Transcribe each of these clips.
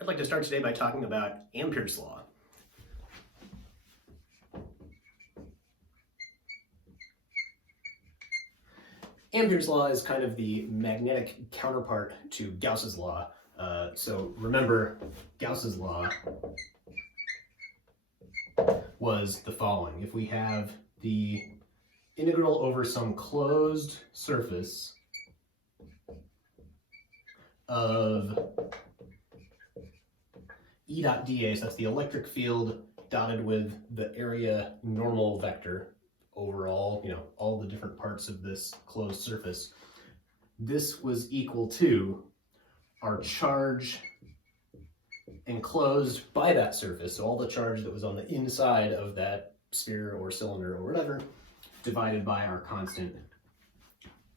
I'd like to start today by talking about Ampere's law. Ampere's law is kind of the magnetic counterpart to Gauss's law. So remember, Gauss's law was the following. If we have the integral over some closed surface of E dot dA, so that's the electric field dotted with the area normal vector over all, all the different parts of this closed surface. This was equal to our charge enclosed by that surface, so all the charge that was on the inside of that sphere or cylinder or whatever, divided by our constant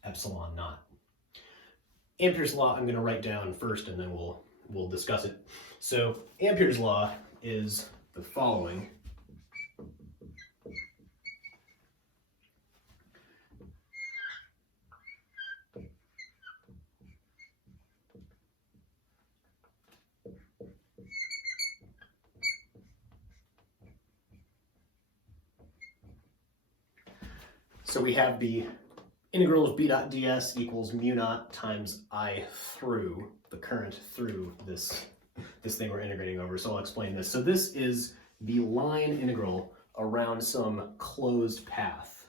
epsilon naught. Ampere's law I'm going to write down first, and then we'll discuss it. So Ampere's law is the following. So we have the integral of B dot ds equals mu naught times I through the current through this thing we're integrating over. So I'll explain this. So this is the line integral around some closed path.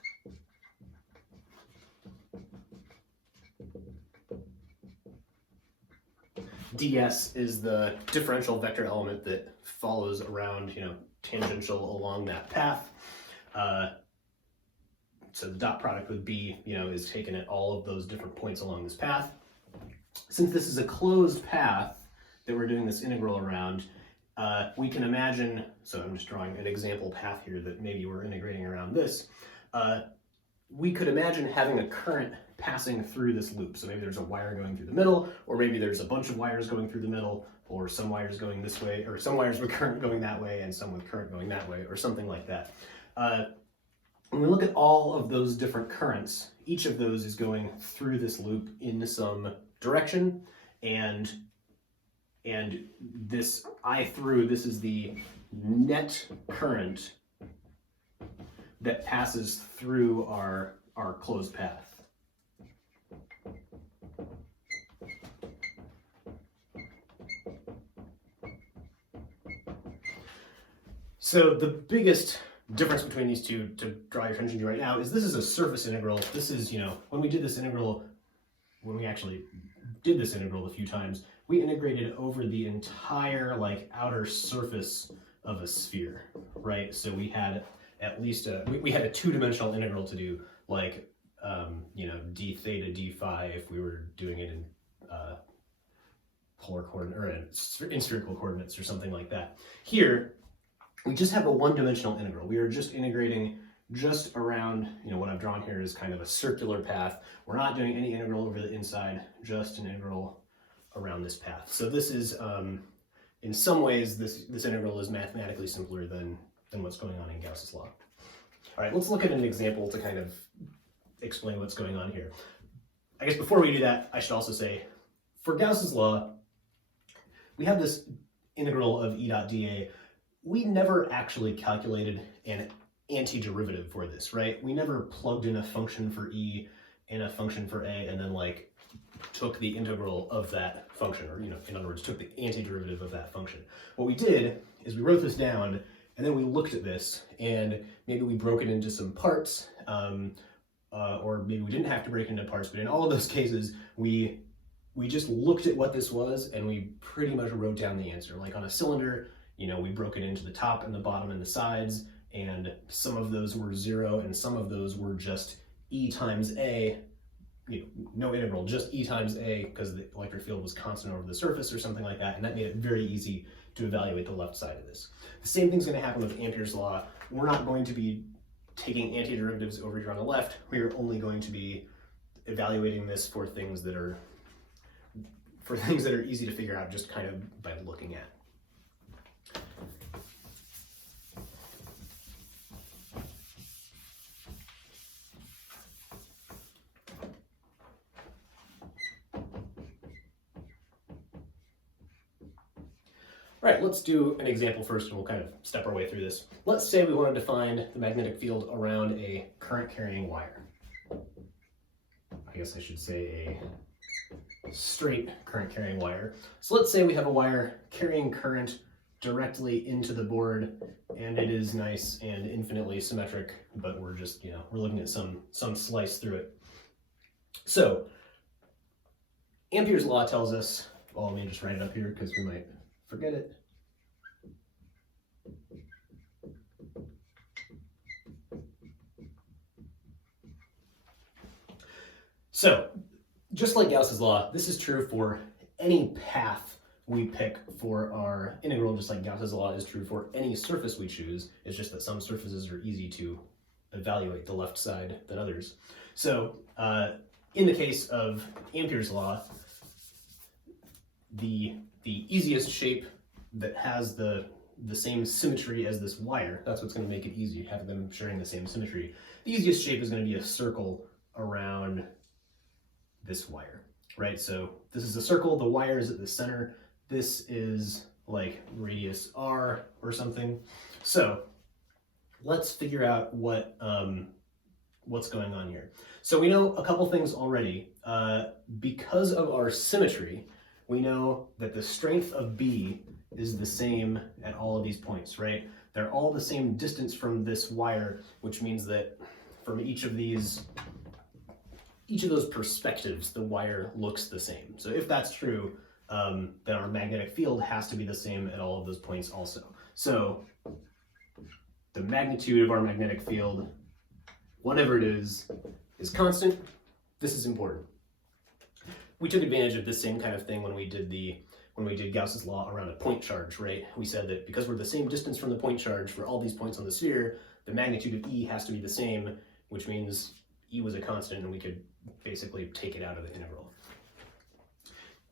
ds is the differential vector element that follows around, tangential along that path. So the dot product with B, is taken at all of those different points along this path. Since this is a closed path that we're doing this integral around, we can imagine, so I'm just drawing an example path here that maybe we're integrating around this. We could imagine having a current passing through this loop. So maybe there's a wire going through the middle, or maybe there's a bunch of wires going through the middle, or some wires going this way, or some wires with current going that way, and some with current going that way, or something like that. When we look at all of those different currents, each of those is going through this loop in some direction, and this I through, this is the net current that passes through our closed path. So the biggest difference between these two to draw your attention to right now is this is a surface integral. This is, when we did this integral, when we actually did this integral a few times, we integrated over the entire outer surface of a sphere, right? So we had at least we had a two-dimensional integral to do, d theta d phi if we were doing it in polar coordinate or in spherical coordinates or something like that. Here, we just have a one-dimensional integral. We are just integrating just around, what I've drawn here is kind of a circular path. We're not doing any integral over the inside, just an integral around this path. So this is, in some ways, this integral is mathematically simpler than what's going on in Gauss's law. All right, let's look at an example to kind of explain what's going on here. I guess before we do that, I should also say, for Gauss's law, we have this integral of E dot dA. We never actually calculated an antiderivative for this, right? We never plugged in a function for E and a function for A and then took the integral of that function, or in other words, took the antiderivative of that function. What we did is we wrote this down, and then we looked at this, and maybe we broke it into some parts, or maybe we didn't have to break it into parts, but in all of those cases, we just looked at what this was, and we pretty much wrote down the answer. Like on a cylinder, we broke it into the top and the bottom and the sides, and some of those were 0, and some of those were just E times A, no integral, just E times A, because the electric field was constant over the surface or something like that, and that made it very easy to evaluate the left side of this. The same thing's going to happen with Ampere's law. We're not going to be taking antiderivatives over here on the left. We are only going to be evaluating this for things that are easy to figure out just kind of by looking at. All right, let's do an example first and we'll kind of step our way through this. Let's say we wanted to find the magnetic field around a current carrying wire. I guess I should say a straight current carrying wire. So let's say we have a wire carrying current directly into the board and it is nice and infinitely symmetric, but we're just, we're looking at some slice through it. So Ampere's law tells us, well, let me just write it up here because we might forget it. So, just like Gauss's law, this is true for any path we pick for our integral, just like Gauss's law is true for any surface we choose. It's just that some surfaces are easy to evaluate the left side than others. So, in the case of Ampere's law, the easiest shape that has the same symmetry as this wire, that's what's going to make it easy, having them sharing the same symmetry. The easiest shape is going to be a circle around this wire, right? So this is a circle, the wire is at the center, this is like radius r or something. So let's figure out what's going on here. So we know a couple things already. Because of our symmetry, we know that the strength of B is the same at all of these points, right? They're all the same distance from this wire, which means that from each of those perspectives, the wire looks the same. So if that's true, then our magnetic field has to be the same at all of those points also. So the magnitude of our magnetic field, whatever it is constant. This is important. We took advantage of this same kind of thing when we did Gauss's law around a point charge, right? We said that because we're the same distance from the point charge for all these points on the sphere, the magnitude of E has to be the same, which means E was a constant and we could basically take it out of the integral.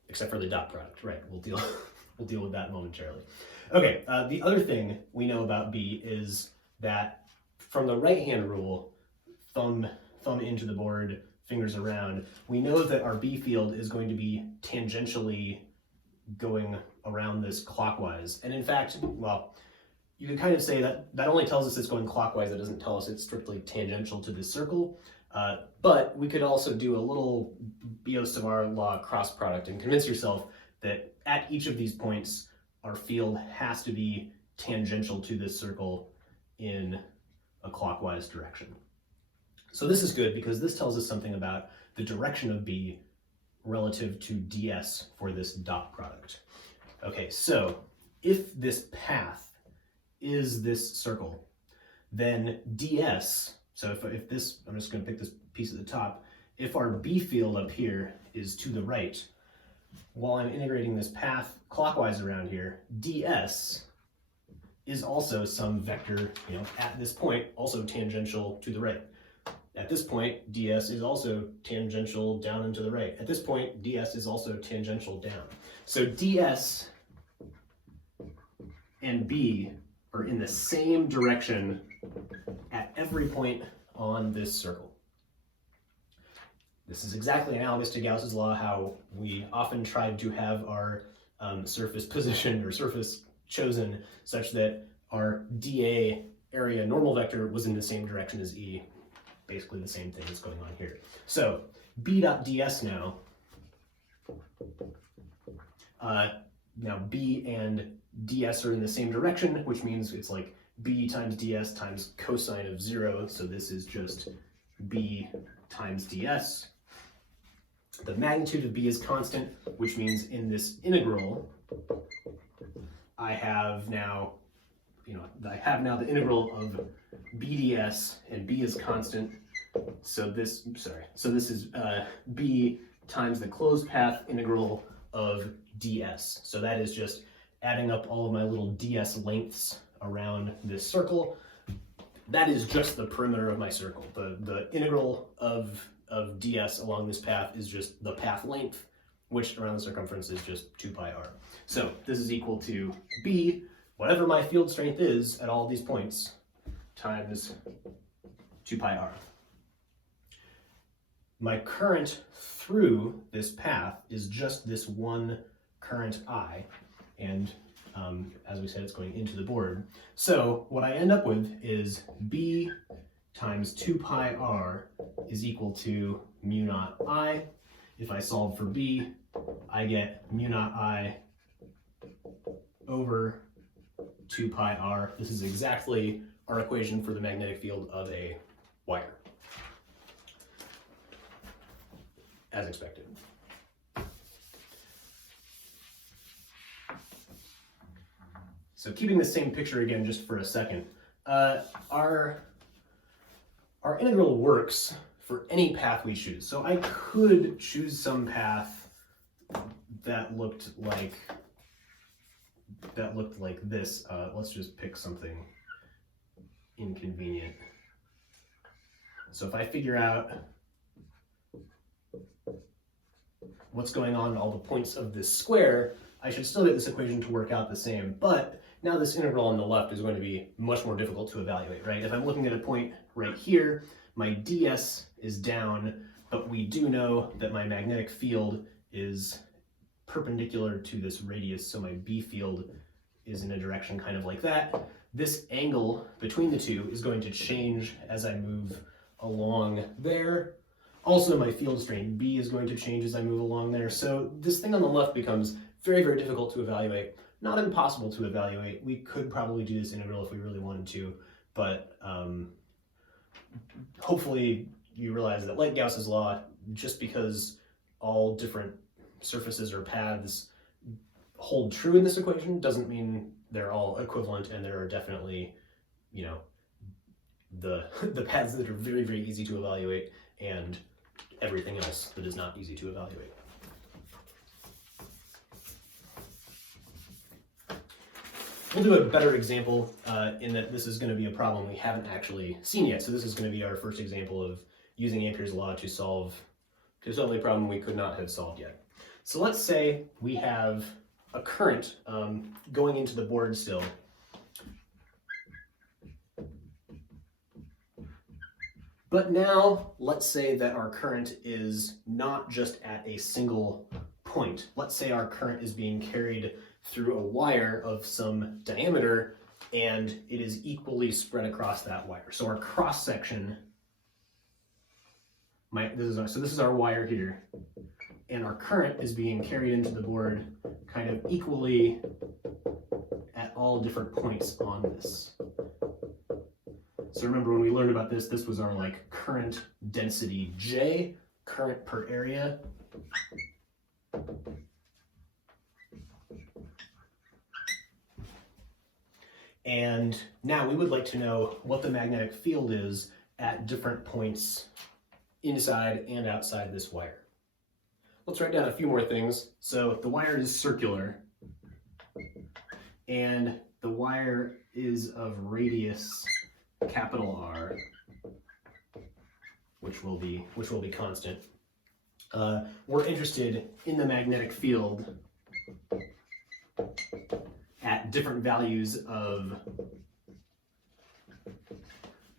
Except for the dot product, right? We'll deal with that momentarily. Okay, the other thing we know about B is that from the right-hand rule, thumb into the board, fingers around, we know that our B field is going to be tangentially going around this clockwise. And in fact, well, you could kind of say that only tells us it's going clockwise. That doesn't tell us it's strictly tangential to this circle. But we could also do a little Biot-Savart law cross product and convince yourself that at each of these points, our field has to be tangential to this circle in a clockwise direction. So this is good because this tells us something about the direction of B relative to ds for this dot product. Okay, so if this path is this circle, then ds, so if this, I'm just going to pick this piece at the top, if our B field up here is to the right, while I'm integrating this path clockwise around here, ds is also some vector, at this point, also tangential to the right. At this point, ds is also tangential down and to the right. At this point, ds is also tangential down. So ds and B are in the same direction at every point on this circle. This is exactly analogous to Gauss's law, how we often tried to have our surface positioned or surface chosen such that our dA area normal vector was in the same direction as E. Basically the same thing is going on here. So B dot ds now, now B and ds are in the same direction, which means it's like B times ds times cosine of 0. So this is just B times ds. The magnitude of B is constant, which means in this integral, I have now the integral of bds, and B is constant. So this is B times the closed path integral of ds. So that is just adding up all of my little ds lengths around this circle. That is just the perimeter of my circle. The integral of ds along this path is just the path length, which around the circumference is just 2 pi r. So this is equal to B, whatever my field strength is at all these points, times 2 pi r. My current through this path is just this one current I, and As we said, it's going into the board. So what I end up with is b times 2 pi r is equal to mu naught I. If I solve for b, I get mu naught I over 2 pi r. This is exactly our equation for the magnetic field of a wire, as expected. So keeping the same picture again just for a second, our integral works for any path we choose. So I could choose some path that looked like this. Let's just pick something inconvenient. So if I figure out what's going on in all the points of this square, I should still get this equation to work out the same, but now this integral on the left is going to be much more difficult to evaluate, right? If I'm looking at a point right here, my ds is down, but we do know that my magnetic field is perpendicular to this radius, so my B field is in a direction kind of like that. This angle between the two is going to change as I move along there. Also, my field strain B is going to change as I move along there. So this thing on the left becomes very, very difficult to evaluate. Not impossible to evaluate. We could probably do this integral if we really wanted to, but hopefully you realize that, like Gauss's law, just because all different surfaces or paths hold true in this equation doesn't mean they're all equivalent, and there are definitely, you know, the paths that are very, very easy to evaluate and everything else that is not easy to evaluate. We'll do a better example in that this is going to be a problem we haven't actually seen yet. So this is going to be our first example of using Ampere's law to solve a problem we could not have solved yet. So let's say we have a current going into the board still. But now let's say that our current is not just at a single point. Let's say our current is being carried through a wire of some diameter, and it is equally spread across that wire. So our cross section, this is our wire here, and our current is being carried into the board kind of equally at all different points on this. So remember when we learned about this, this was our like current density J, current per area. And now we would like to know what the magnetic field is at different points inside and outside this wire. Let's write down a few more things. So the wire is circular, and the wire is of radius capital R, which will be constant. We're interested in the magnetic field at different values of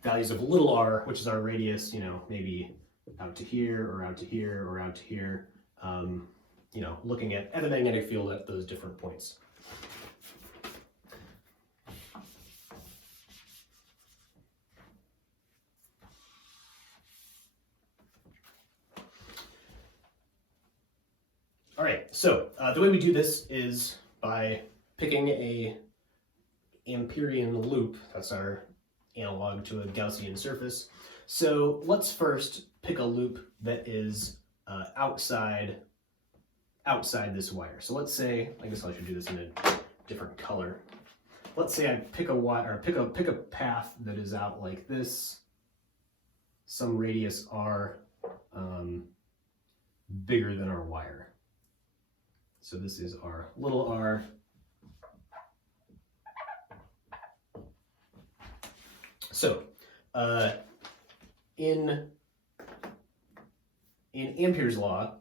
little r, which is our radius, you know, maybe out to here or out to here or out to here, you know, looking at the magnetic field at those different points. All right, so the way we do this is by picking a Amperian loop. That's our analog to a Gaussian surface. So let's first pick a loop that is outside this wire. So let's say, I guess I should do this in a different color. Let's say I pick a wire, pick a path that is out like this, some radius r bigger than our wire. So this is our little r. So in Ampere's law,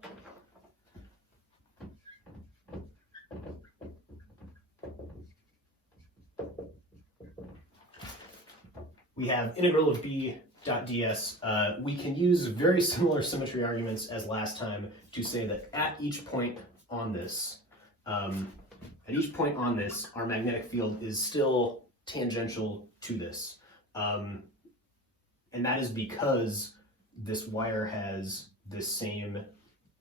we have integral of b dot ds. We can use very similar symmetry arguments as last time to say that at each point on this, at each point on this, our magnetic field is still tangential to this. And that is because this wire has this same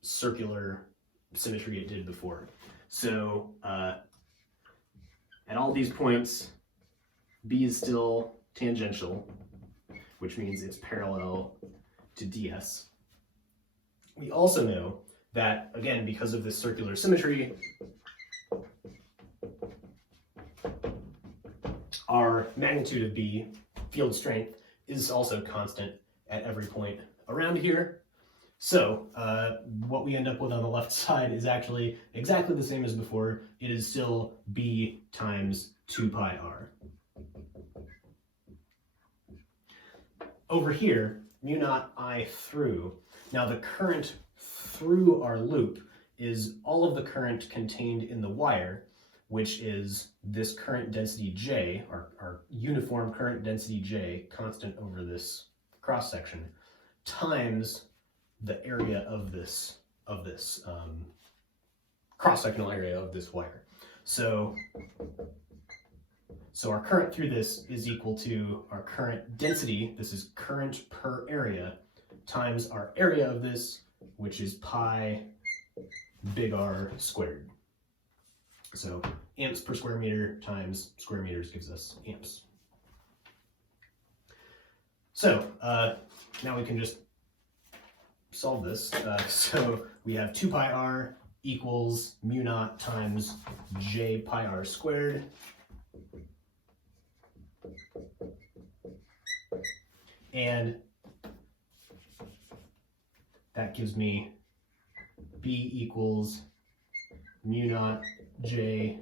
circular symmetry it did before. So at all these points, B is still tangential, which means it's parallel to ds. We also know that, again, because of this circular symmetry, our magnitude of B, field strength, is also constant at every point around here. So what we end up with on the left side is actually exactly the same as before. It is still B times 2 pi r. Over here, mu naught I through. Now the current through our loop is all of the current contained in the wire, which is this current density J, our uniform current density J, constant over this cross section, times the area of this cross-sectional area of this wire. So our current through this is equal to our current density, this is current per area, times our area of this, which is pi big R squared. So amps per square meter times square meters gives us amps. So now we can just solve this. So we have 2 pi r equals mu naught times j pi r squared. And that gives me B equals mu naught j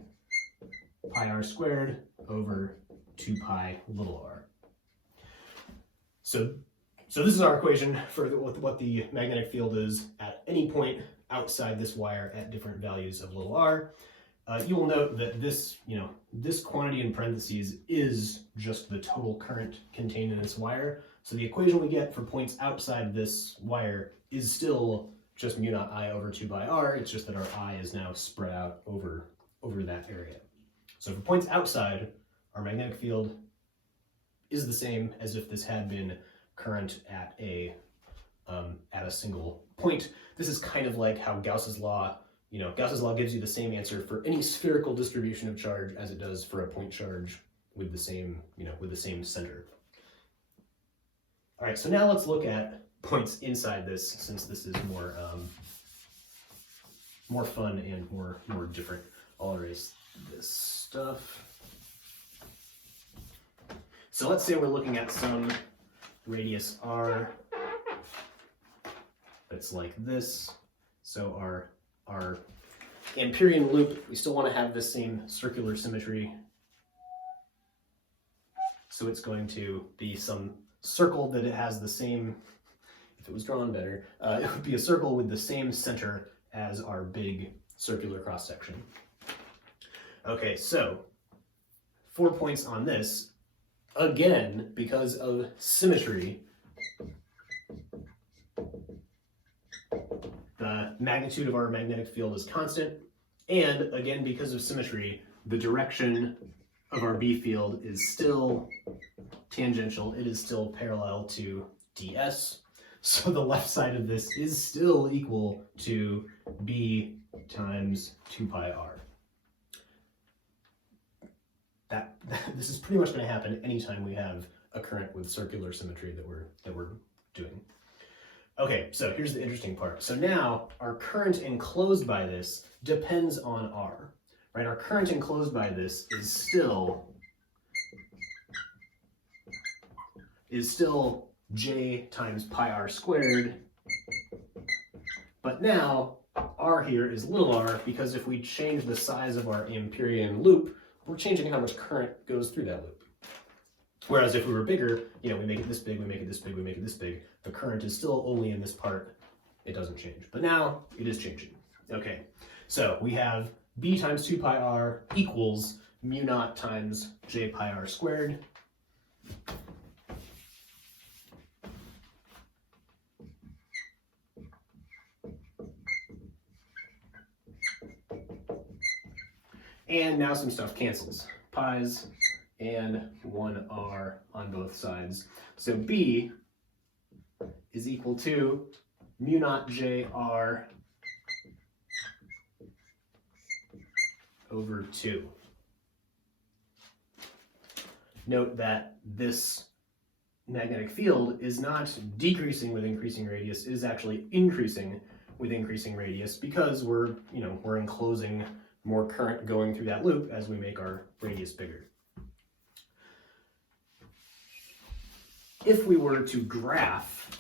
pi r squared over 2 pi little r. So this is our equation for what the magnetic field is at any point outside this wire at different values of little r. You will note that this quantity in parentheses is just the total current contained in this wire. So the equation we get for points outside this wire is still just mu naught I over 2 pi r. It's just that our I is now spread out over that area. So for points outside, our magnetic field is the same as if this had been current at a single point. This is kind of like how Gauss's law, Gauss's law gives you the same answer for any spherical distribution of charge as it does for a point charge with the same, with the same center. All right, so now let's look at points inside this, since this is more fun and more different. I'll erase this stuff. So let's say we're looking at some radius r that's like this. So our Amperian loop, we still want to have the same circular symmetry. So it's going to be some circle that it has the same, if it was drawn better, it would be a circle with the same center as our big circular cross section. Okay, so 4 points on this. Again, because of symmetry, the magnitude of our magnetic field is constant, and again, because of symmetry, the direction of our B field is still tangential. It is still parallel to ds. So the left side of this is still equal to B times 2 pi r. This is pretty much going to happen anytime we have a current with circular symmetry that we're doing. Okay, so here's the interesting part. So now our current enclosed by this depends on r, right? Our current enclosed by this is still j times pi r squared, but now r here is little r, because if we change the size of our Amperian loop, we're changing how much current goes through that loop. Whereas if we were bigger, we make it this big, we make it this big, we make it this big, the current is still only in this part, it doesn't change. But now it is changing. Okay, so we have B times 2 pi r equals mu naught times j pi r squared. And now some stuff cancels. Pi's and 1r on both sides. So B is equal to mu naught jr over 2. Note that this magnetic field is not decreasing with increasing radius, it is actually increasing with increasing radius because we're enclosing more current going through that loop as we make our radius bigger. If we were to graph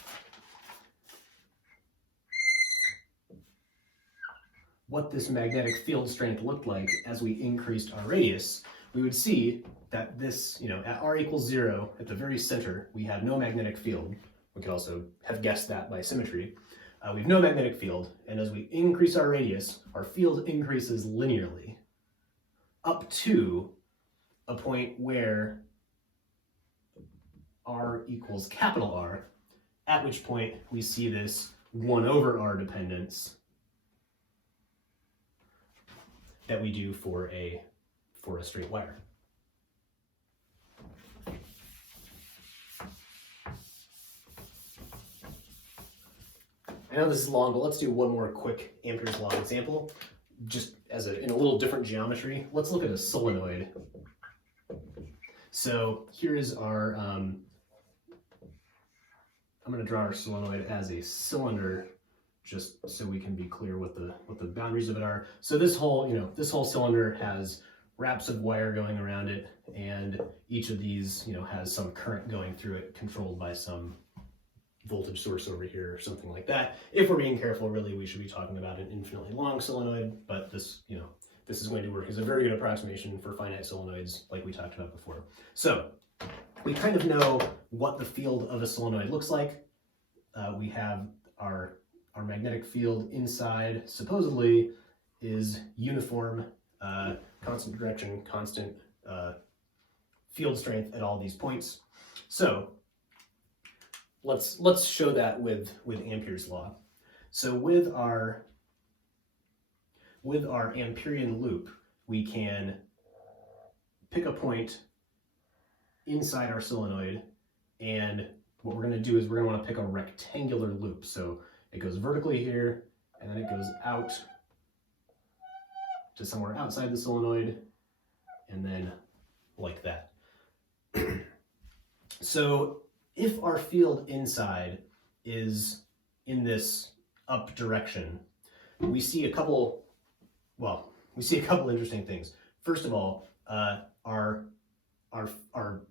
what this magnetic field strength looked like as we increased our radius, we would see that this, at r equals 0, at the very center, we have no magnetic field. We could also have guessed that by symmetry. We have no magnetic field, and as we increase our radius, our field increases linearly up to a point where r equals capital R, at which point we see this 1 over r dependence that we do for a straight wire. I know this is long, but let's do one more quick Ampere's law example, just in a little different geometry. Let's look at a solenoid. So here is our, I'm going to draw our solenoid as a cylinder, just so we can be clear what the boundaries of it are. So this whole cylinder has wraps of wire going around it, and each of these, has some current going through it, controlled by some voltage source over here or something like that. If we're being careful, really, we should be talking about an infinitely long solenoid, but this is going to work as a very good approximation for finite solenoids like we talked about before. So we kind of know what the field of a solenoid looks like. We have our magnetic field inside supposedly is uniform, constant direction, constant field strength at all these points. So let's show that with Ampere's law. So with our Amperian loop, we can pick a point inside our solenoid, and what we're going to do is we're going to want to pick a rectangular loop. So it goes vertically here, and then it goes out to somewhere outside the solenoid, and then like that. So if our field inside is in this up direction, we see a couple interesting things. First of all, our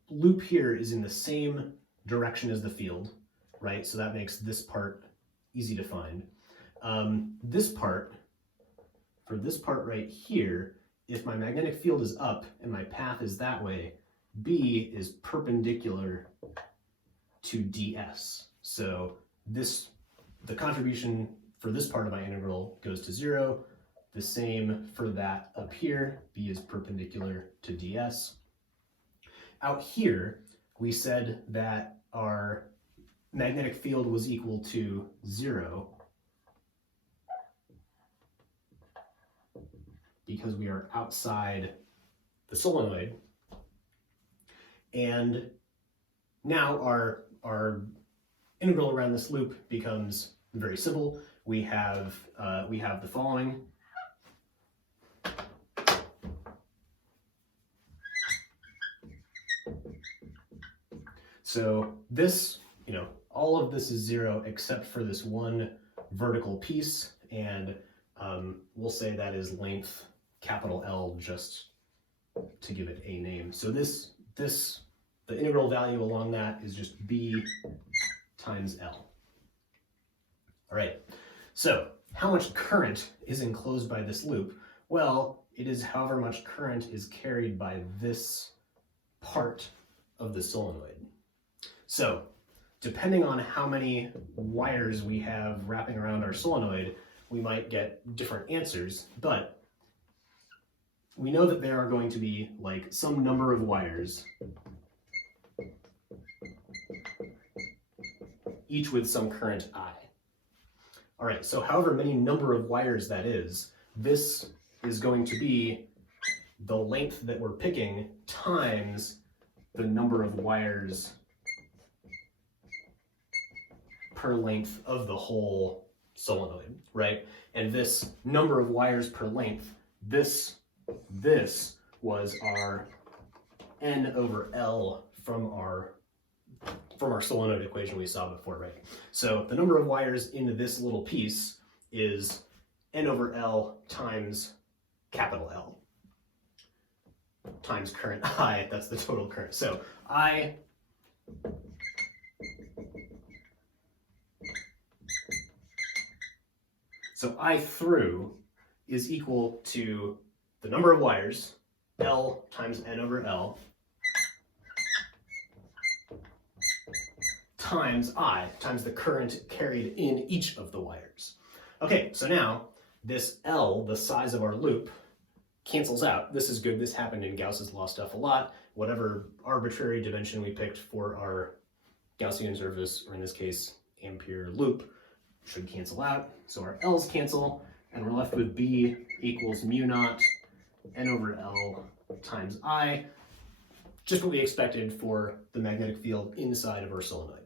loop here is in the same direction as the field, right? So that makes this part easy to find. For this part right here, if my magnetic field is up and my path is that way, B is perpendicular to ds. So the contribution for this part of my integral goes to 0. The same for that up here, B is perpendicular to ds. Out here, we said that our magnetic field was equal to 0 because we are outside the solenoid. And now our integral around this loop becomes very simple. We have the following. So this, all of this is 0 except for this one vertical piece, and we'll say that is length capital L, just to give it a name. So the integral value along that is just B times L. All right, so how much current is enclosed by this loop? Well, it is however much current is carried by this part of the solenoid. So depending on how many wires we have wrapping around our solenoid, we might get different answers, but we know that there are going to be like some number of wires, each with some current I. All right, so however many number of wires that is, this is going to be the length that we're picking times the number of wires per length of the whole solenoid, right? And this number of wires per length, this was our N over L from our solenoid equation we saw before, right? So the number of wires in this little piece is N over L times capital L times current I, that's the total current. So I through is equal to the number of wires, L times N over L, times I, times the current carried in each of the wires. Okay, so now this L, the size of our loop, cancels out. This is good. This happened in Gauss's law stuff a lot. Whatever arbitrary dimension we picked for our Gaussian surface, or in this case, Ampere loop, should cancel out. So our L's cancel, and we're left with B equals mu naught N over L times I, just what we expected for the magnetic field inside of our solenoid.